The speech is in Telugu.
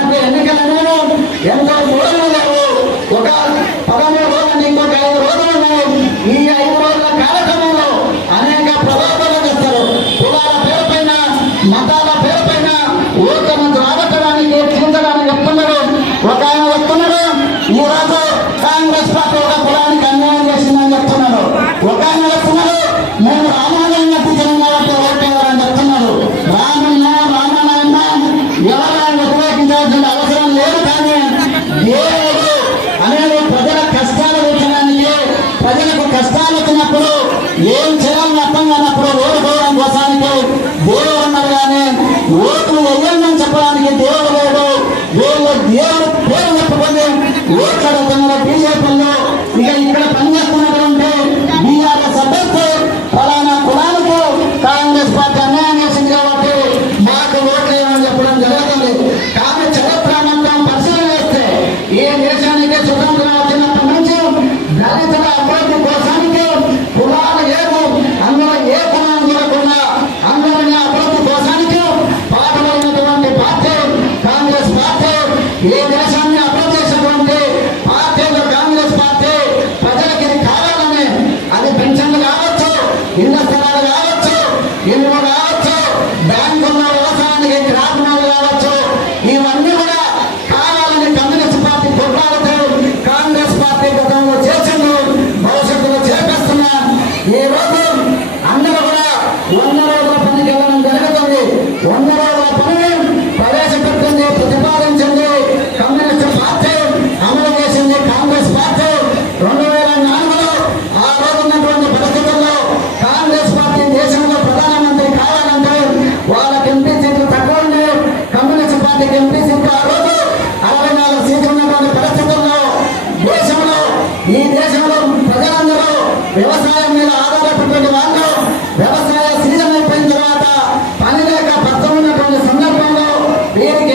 మనకు ఎన్నికలనేవి ఎంతో దూరంలో లేవు. ఒక 13 రోజులు ఇంకొక 5 రోజులు ఉన్నాయి. ఈ 5 రోజుల కార్యక్రమంలో అనేక ప్రలోభాలు చేస్తారు. కులాల పేరు పైన, మతాల పేరు పైన ఓట్లను రాబట్టడానికి, తీర్చడానికి చెప్తున్నారు. ఒక ఆయన చెప్తున్నారు, ఈరోజు కాంగ్రెస్ పార్టీ ఒక కులానికి అన్యాయం చేసిందని చెప్తున్నారు. ఒక ఆయన చెప్తున్నారు, మేము రామాలయం కట్టించాం కాబట్టి ఓటేయాలని చెప్తున్నారు. రామన్నా రామాలయన్నా ఎవరైనా వ్యతిరేకించాల్సిన అవసరం లేదు. కానీ దేవుడు అనేది ప్రజల కష్టాలు తీర్చడానికి, ప్రజలకు కష్టాలు వచ్చినప్పుడు ఏం చేయాలని అర్థం కానప్పుడు ఓడిపోవడం కోసానికి దేవుడు ఉన్నారు. కానీ ఓట్లు వెయ్యాలని చెప్పడానికి దేవుడు లేడు. వీళ్ళు దేవుడు పేరు చెప్పుకొని ఓట్లాడుతున్నారు. బీజేపీలో ఇక ఇక్కడ పనిచేస్తున్నటువంటి బీఆర్ఎస్ అభ్యర్థి ఫలానా కులాలకు కాంగ్రెస్ పార్టీ అన్యాయం చేసింది కాబట్టి మాకు ఓట్లు వేయమని చెప్పడం జరుగుతుంది. కానీ చరిత్ర మొత్తం పరిశీలన చేస్తే ఈ దేశానికి స్వతంత్రం వచ్చినప్పటి నుంచి దళితుల అభివృద్ధి కోసానికి కులాలు ఏమో అందులో ఏ కులం చూడకుండా అందరినీ అభివృద్ధి కోసానికి పాటుపడినటువంటి పార్టీ కాంగ్రెస్ పార్టీ. ఈ దేశాన్ని అభివృద్ధి చేసినటువంటి పార్టీలో కాంగ్రెస్ పార్టీ. ప్రజలకి ఇది కావాలని, అది పెన్షన్లు కావచ్చు, ఇళ్ల స్థలాలు కావచ్చు, ఇల్లు కావచ్చు, బ్యాంకుల్లో వ్యవసాయానికి క్రాప్ లోన్లు కావచ్చు, ఇవన్నీ కూడా కావాలని కమ్యూనిస్ట్ పార్టీ కొట్లాడుతూ కాంగ్రెస్ పార్టీ గతంలో చేసింది, భవిష్యత్తులో చేపిస్తున్నా. ఈ రోజు అందరూ కూడా 100 రోజుల పనికి వెళ్ళడం జరుగుతుంది. 100 రోజుల పనిని ప్రవేశపెట్టింది, ప్రతిపాదించింది కమ్యూనిస్ట్ పార్టీ, అమలు చేసింది కాంగ్రెస్ పార్టీ. 2004లో ఆ రోజు ఉన్నటువంటి పరిస్థితుల్లో కాంగ్రెస్ పార్టీ దేశంలో ప్రధానమంత్రి కావాలంటే వాళ్ళకి ఎంపీ సీట్లు తక్కువ ఉన్నాయి. కమ్యూనిస్ట్ పార్టీకి ఎంపీ సీట్లు ఆ రోజు 64 సీట్లు ఉన్నటువంటి పరిస్థితుల్లో ఈ దేశంలో ప్రజలందరూ వ్యవసాయం మీద ఆధారపడినటువంటి వాళ్ళు, వ్యవసాయ సీజన్ అయిపోయిన తర్వాత పని లేక పచ్చ ఉన్నటువంటి సందర్భంలో వీరికి